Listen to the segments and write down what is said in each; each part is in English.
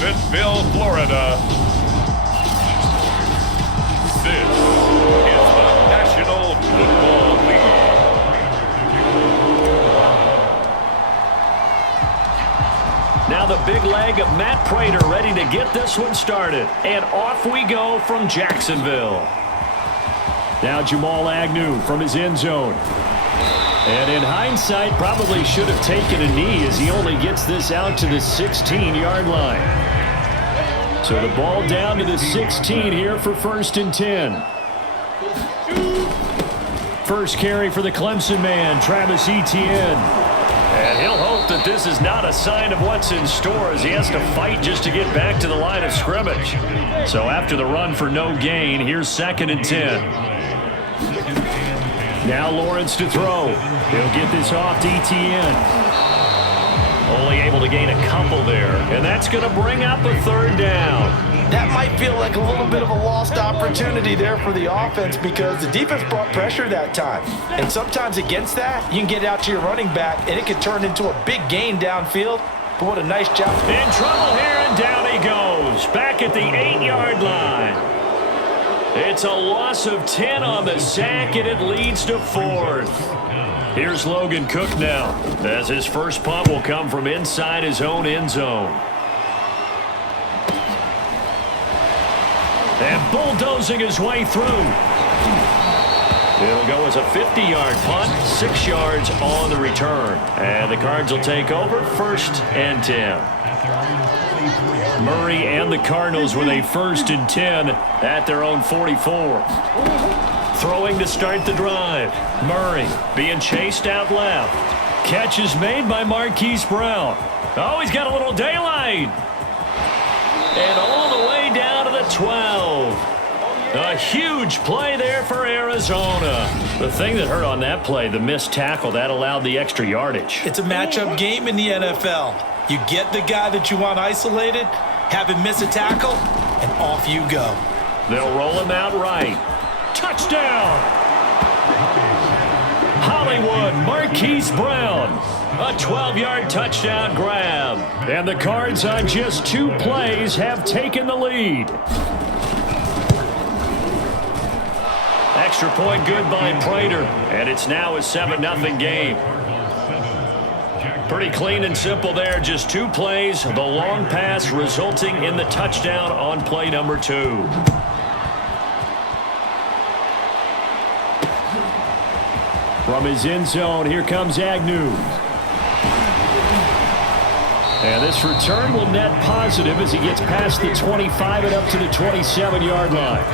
Jacksonville, Florida. This is the National Football League. Now the big leg of Matt Prater ready to get this one started. And off we go from Jacksonville. Now Jamal Agnew from his end zone. And in hindsight, probably should have taken a knee as he only gets this out to the 16-yard line. So the ball down to the 16 here for 1st and 10. First carry for the Clemson man, Travis Etienne. And he'll hope that this is not a sign of what's in store as he has to fight just to get back to the line of scrimmage. So after the run for no gain, here's 2nd and 10. Now Lawrence to throw. He'll get this off to Etienne. Only able to gain a couple there. And that's going to bring up a 3rd down. That might feel like a little bit of a lost opportunity there for the offense because the defense brought pressure that time. And sometimes against that, you can get out to your running back, and it can turn into a big gain downfield. But what a nice job. In trouble here, and down he goes. Back at the 8-yard line. It's a loss of 10 on the sack, and it leads to 4th. Here's Logan Cook now, as his first punt will come from inside his own end zone. And bulldozing his way through. It'll go as a 50-yard punt, 6 yards on the return. And the Cards will take over 1st and 10. Murray and the Cardinals with a 1st and 10 at their own 44. Throwing to start the drive. Murray being chased out left. Catch is made by Marquise Brown. Oh, he's got a little daylight. And all the way down to the 12. A huge play there for Arizona. The thing that hurt on that play, the missed tackle, that allowed the extra yardage. It's a matchup game in the NFL. You get the guy that you want isolated, have him miss a tackle, and off you go. They'll roll him out right. Touchdown! Hollywood, Marquise Brown. A 12-yard touchdown grab. And the Cards on just 2 plays have taken the lead. Extra point good by Prater. And it's now a 7-0 game. Pretty clean and simple there. Just 2 plays. The long pass resulting in the touchdown on play number 2. From his end zone, here comes Agnew. And this return will net positive as he gets past the 25 and up to the 27-yard line.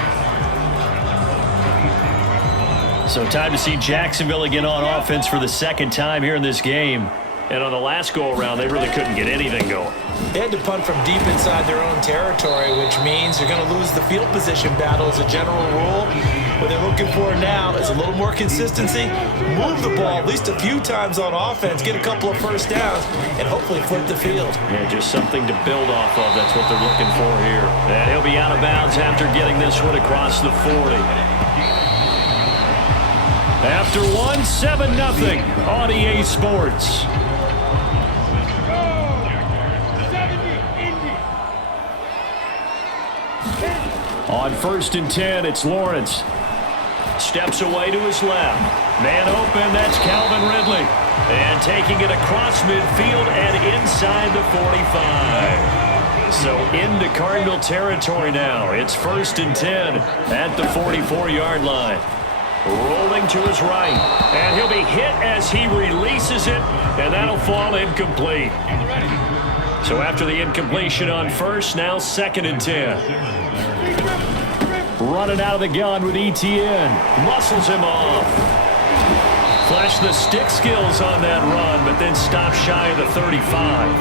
So time to see Jacksonville again on offense for the 2nd time here in this game. And on the last go-around, they really couldn't get anything going. They had to punt from deep inside their own territory, which means they're going to lose the field position battle as a general rule. What they're looking for now is a little more consistency, move the ball at least a few times on offense, get a couple of 1st downs, and hopefully flip the field. Yeah, just something to build off of. That's what they're looking for here. And he'll be out of bounds after getting this one across the 40. After 1, 7-0 on EA Sports. On 1st and 10, it's Lawrence. Steps away to his left. Man open, that's Calvin Ridley. And taking it across midfield and inside the 45. So into Cardinal territory now. It's 1st and 10 at the 44-yard line. Rolling to his right. And he'll be hit as he releases it. And that'll fall incomplete. So after the incompletion on 1st, now 2nd and 10. Running out of the gun with Etienne. Muscles him off. Flashed the stick skills on that run, but then stopped shy of the 35.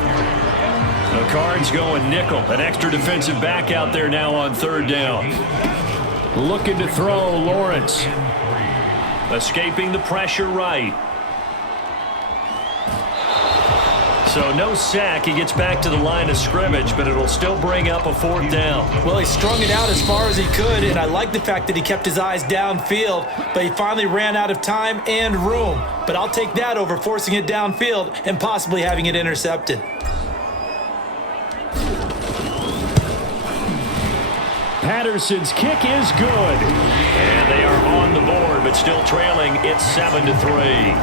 The Cards going nickel. An extra defensive back out there now on 3rd down. Looking to throw, Lawrence. Escaping the pressure right. So no sack. He gets back to the line of scrimmage, but it'll still bring up a 4th down. Well, he strung it out as far as he could, and I like the fact that he kept his eyes downfield, but he finally ran out of time and room. But I'll take that over forcing it downfield and possibly having it intercepted. Patterson's kick is good. And they are on the board, but still trailing. It's 7-3.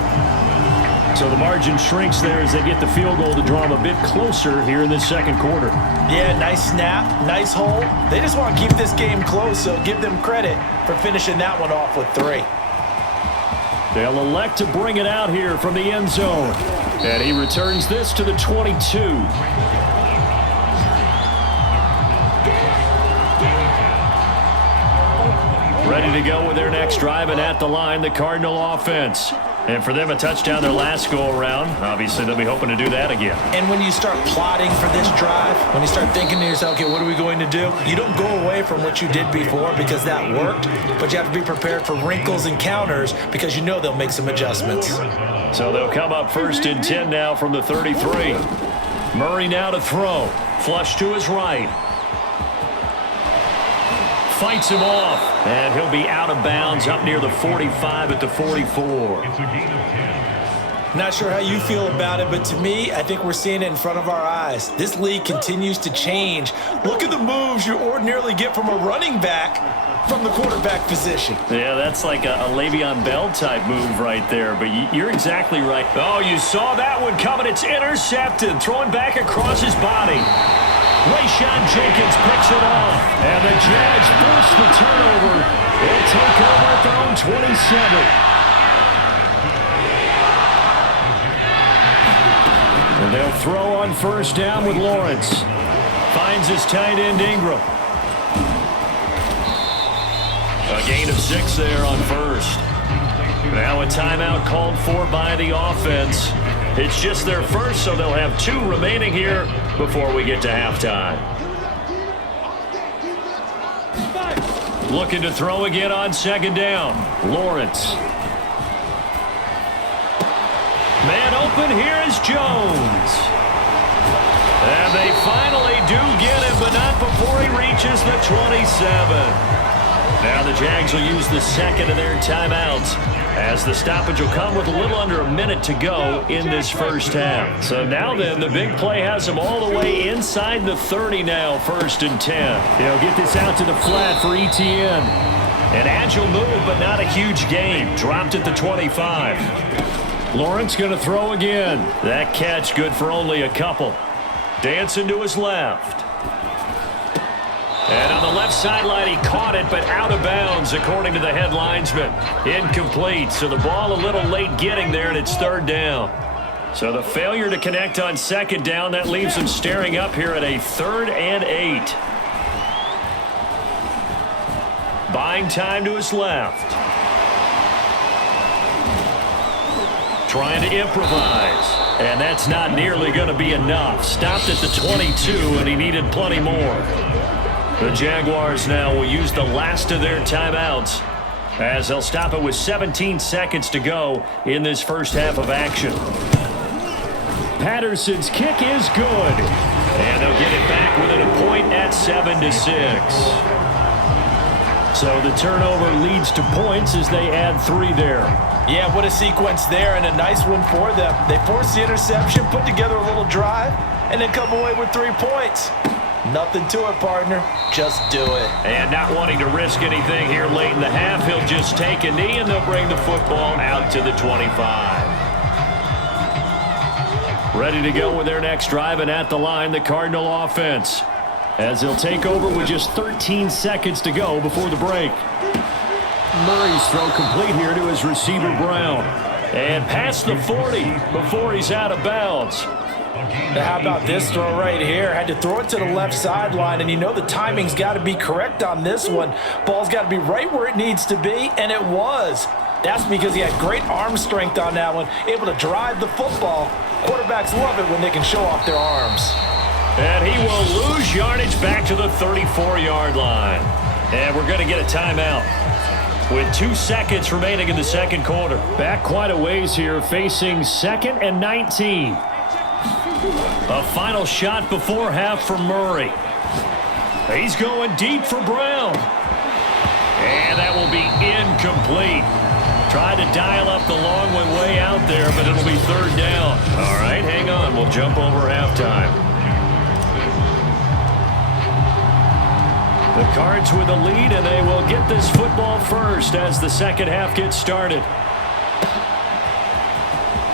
So the margin shrinks there as they get the field goal to draw them a bit closer here in this second quarter. Yeah, nice snap, nice hole. They just want to keep this game close, so give them credit for finishing that one off with 3. They'll elect to bring it out here from the end zone. And he returns this to the 22. Ready to go with their next drive, and at the line, the Cardinal offense. And for them, a touchdown their last go-around. Obviously, they'll be hoping to do that again. And when you start plotting for this drive, when you start thinking to yourself, okay, what are we going to do? You don't go away from what you did before because that worked, but you have to be prepared for wrinkles and counters because you know they'll make some adjustments. So they'll come up 1st and 10 now from the 33. Murray now to throw. Flush to his right. Fights him off, and he'll be out of bounds up near the 45 at the 44. Not sure how you feel about it, but to me, I think we're seeing it in front of our eyes. This league continues to change. Look at the moves you ordinarily get from a running back from the quarterback position. Yeah, that's like a Le'Veon Bell type move right there, but you're exactly right. Oh, you saw that one coming. It's intercepted, throwing back across his body. Rayshawn Jenkins picks it off, and the Jags force the turnover. They'll take over at their own 27. And they'll throw on 1st down with Lawrence. Finds his tight end Ingram. A gain of 6 there on 1st. Now a timeout called for by the offense. It's just their first, so they'll have 2 remaining here before we get to halftime. Looking to throw again on 2nd down. Lawrence. Man open, here is Jones. And they finally do get him, but not before he reaches the 27. Now the Jags will use the second of their timeouts, as the stoppage will come with a little under a minute to go in this first half. So now then, the big play has them all the way inside the 30 now, 1st and 10. They'll get this out to the flat for ETN. An agile move, but not a huge gain. Dropped at the 25. Lawrence going to throw again. That catch good for only a couple. Dancing to his left. And on the left sideline, he caught it, but out of bounds, according to the head linesman. Incomplete, so the ball a little late getting there, and it's 3rd down. So the failure to connect on 2nd down, that leaves him staring up here at a 3rd and 8. Buying time to his left. Trying to improvise, and that's not nearly going to be enough. Stopped at the 22, and he needed plenty more. The Jaguars now will use the last of their timeouts, as they'll stop it with 17 seconds to go in this first half of action. Patterson's kick is good, and they'll get it back within a point at 7-6. So the turnover leads to points as they add 3 there. Yeah, what a sequence there, and a nice one for them. They force the interception, put together a little drive, and then come away with 3 points. Nothing to it, partner. Just do it. And not wanting to risk anything here late in the half, he'll just take a knee, and they'll bring the football out to the 25. Ready to go with their next drive, and at the line, the Cardinal offense, as they'll take over with just 13 seconds to go before the break. Murray's throw complete here to his receiver, Brown. And past the 40 before he's out of bounds. Now how about this throw right here? Had to throw it to the left sideline, and you know the timing's got to be correct on this one. Ball's got to be right where it needs to be, and it was. That's because he had great arm strength on that one, able to drive the football. Quarterbacks love it when they can show off their arms. And he will lose yardage back to the 34-yard line. And we're going to get a timeout with 2 seconds remaining in the second quarter. Back quite a ways here, facing 2nd and 19. A final shot before half from Murray. He's going deep for Brown. And that will be incomplete. Tried to dial up the long one way out there, but it'll be 3rd down. All right, hang on. We'll jump over halftime. The Cards with a lead, and they will get this football first as the second half gets started.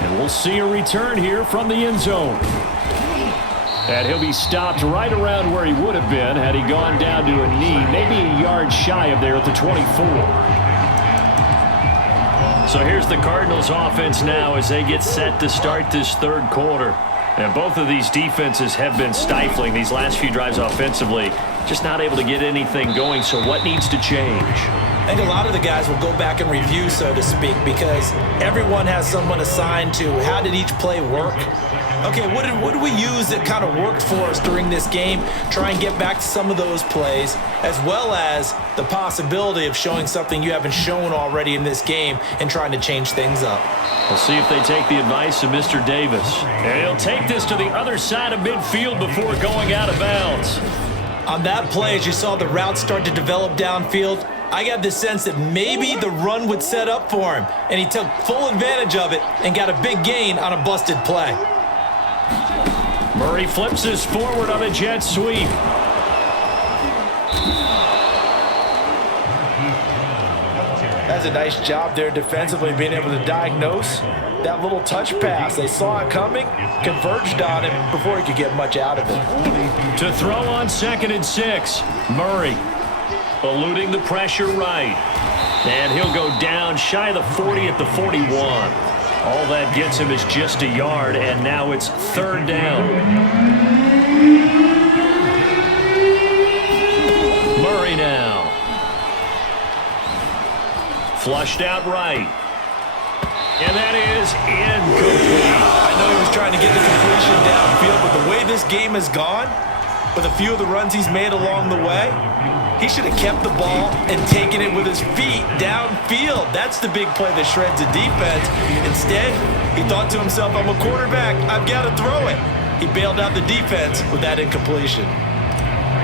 And we'll see a return here from the end zone. And he'll be stopped right around where he would have been had he gone down to a knee, maybe a yard shy of there at the 24. So here's the Cardinals offense now as they get set to start this third quarter. And both of these defenses have been stifling these last few drives offensively. Just not able to get anything going, so what needs to change? I think a lot of the guys will go back and review, so to speak, because everyone has someone assigned to how did each play work. Okay, what did we use that kind of worked for us during this game? Try and get back to some of those plays, as well as the possibility of showing something you haven't shown already in this game and trying to change things up. We'll see if they take the advice of Mr. Davis. And he'll take this to the other side of midfield before going out of bounds. On that play, as you saw the route start to develop downfield, I got the sense that maybe the run would set up for him, and he took full advantage of it and got a big gain on a busted play. Murray flips this forward on a jet sweep. That's a nice job there defensively, being able to diagnose that little touch pass. They saw it coming, converged on it before he could get much out of it. To throw on 2nd and 6, Murray eluding the pressure right. And he'll go down shy of the 40 at the 41. All that gets him is just a yard, and now it's 3rd down. Murray now. Flushed out right. And that is incomplete. I know he was trying to get the completion downfield, but the way this game has gone, with a few of the runs he's made along the way, he should have kept the ball and taken it with his feet downfield. That's the big play that shreds the defense. Instead, he thought to himself, I'm a quarterback, I've got to throw it. He bailed out the defense with that incompletion.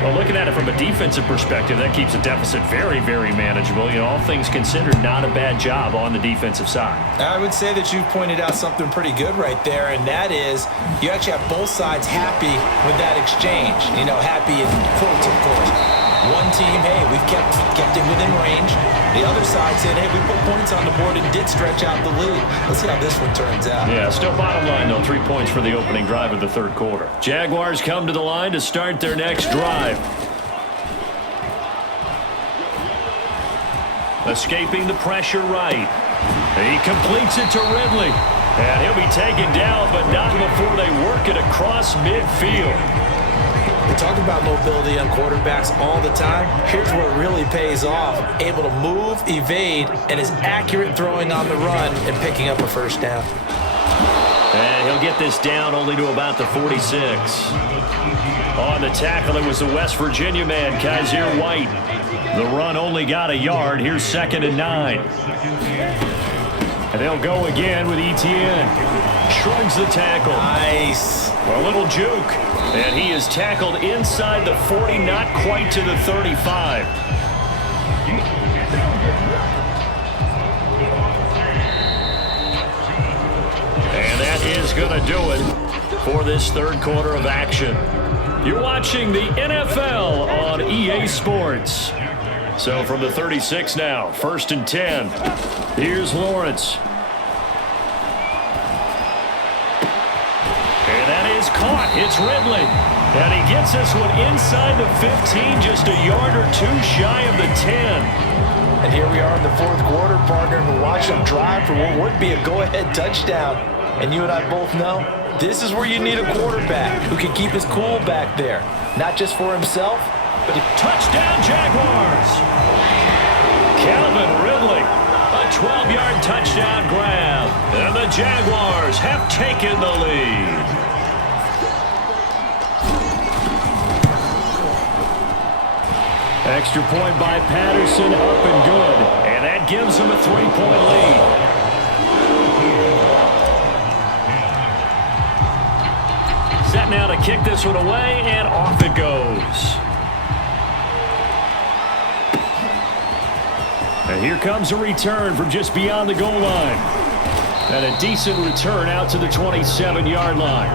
Well, looking at it from a defensive perspective, that keeps the deficit very, very manageable. You know, all things considered, not a bad job on the defensive side. I would say that you've pointed out something pretty good right there, and that is you actually have both sides happy with that exchange. You know, happy in quotes, of course. One team, hey, we've kept it within range. The other side said, hey, we put points on the board and did stretch out the lead. Let's see how this one turns out. Yeah, still bottom line, though, 3 points for the opening drive of the third quarter. Jaguars come to the line to start their next drive. Escaping the pressure right. He completes it to Ridley. And he'll be taken down, but not before they work it across midfield. We talk about mobility on quarterbacks all the time. Here's where it really pays off. Able to move, evade, and is accurate throwing on the run and picking up a first down. And he'll get this down only to about the 46. On the tackle, it was the West Virginia man, Kaiser White. The run only got a yard. Here's 2nd and 9. And they'll go again with Etienne. Shrugs the tackle. Nice. A little juke. And he is tackled inside the 40, not quite to the 35. And that is going to do it for this third quarter of action. You're watching the NFL on EA Sports. So from the 36 now, 1st and 10. Here's Lawrence. And that is caught. It's Ridley. And he gets this one inside the 15, just a yard or two shy of the 10. And here we are in the fourth quarter, partner, and we're watching them drive for what would be a go-ahead touchdown. And you and I both know this is where you need a quarterback who can keep his cool back there. Not just for himself, but touchdown Jaguars. Calvin Ridley, a 12-yard touchdown grab. And the Jaguars have taken the lead. Extra point by Patterson, up and good. And that gives them a 3-point lead. Set now to kick this one away, and off it goes. And here comes a return from just beyond the goal line. And a decent return out to the 27-yard line.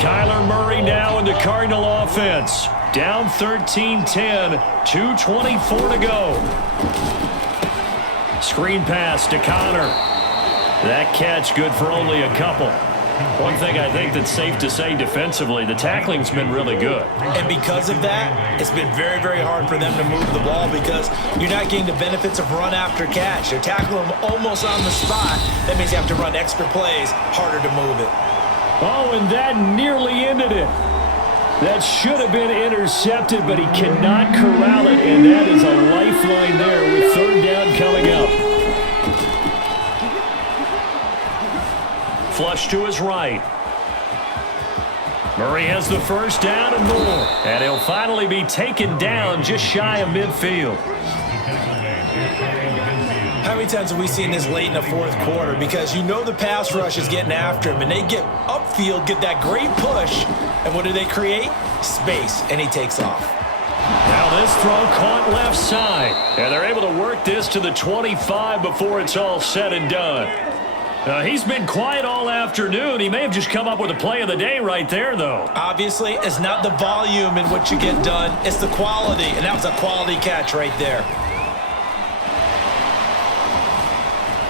Kyler Murray now in the Cardinal offense. Down 13-10, 2:24 to go. Screen pass to Connor. That catch good for only a couple. One thing I think that's safe to say defensively, the tackling's been really good. And because of that, it's been very, very hard for them to move the ball because you're not getting the benefits of run after catch. They're tackling them almost on the spot. That means you have to run extra plays, harder to move it. Oh, and that nearly ended it. That should have been intercepted, but he cannot corral it, and that is a lifeline there with third down coming up. Flush to his right. Murray has the first down and more, and he'll finally be taken down just shy of midfield. How many times have we seen this late in the fourth quarter? Because you know the pass rush is getting after him, and they get upfield, get that great push, and what do they create? Space, and he takes off. Now this throw caught left side, and they're able to work this to the 25 before it's all said and done. He's been quiet all afternoon. He may have just come up with a play of the day right there, though. Obviously, it's not the volume in what you get done. It's the quality, and that was a quality catch right there.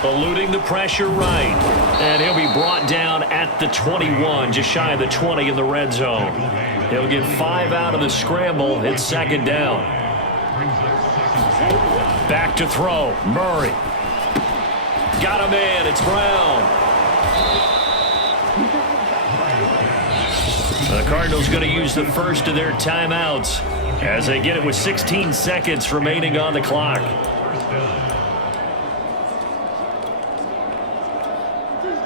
Eluding the pressure right. And he'll be brought down at the 21, just shy of the 20 in the red zone. He'll get 5 out of the scramble. It's second down. Back to throw. Murray. Got him in. It's Brown. The Cardinals going to use the first of their timeouts as they get it with 16 seconds remaining on the clock.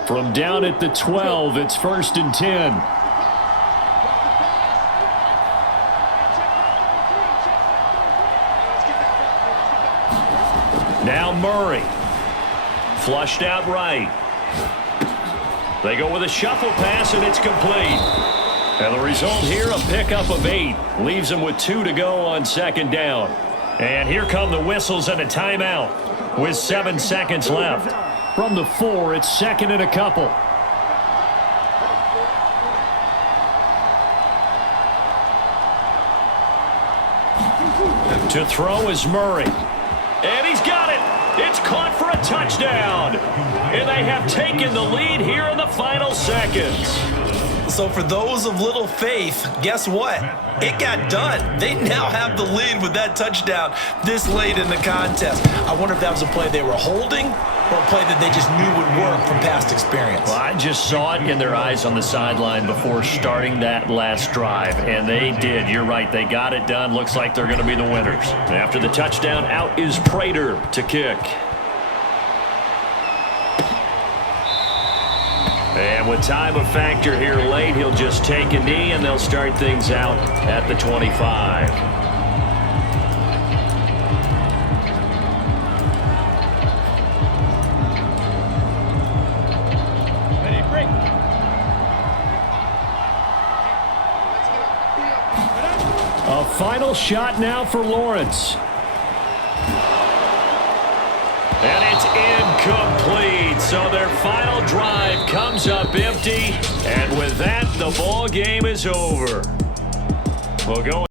From down at the 12, it's 1st and 10. Now Murray. Flushed out right. They go with a shuffle pass, and it's complete. And the result here, a pickup of 8. Leaves them with 2 to go on second down. And here come the whistles and a timeout with 7 seconds left. From the 4, it's second and a couple. To throw is Murray. And he's got it. It's caught for a touchdown. And they have taken the lead here in the final seconds. So for those of little faith, guess what? It got done. They now have the lead with that touchdown this late in the contest. I wonder if that was a play they were holding or a play that they just knew would work from past experience. Well, I just saw it in their eyes on the sideline before starting that last drive, and they did. You're right. They got it done. Looks like they're going to be the winners. After the touchdown, out is Prater to kick. And with time a factor here late, he'll just take a knee, and they'll start things out at the 25. A final shot now for Lawrence. And it's incomplete. So their final drive comes up empty. And with that, the ball game is over. We'll go.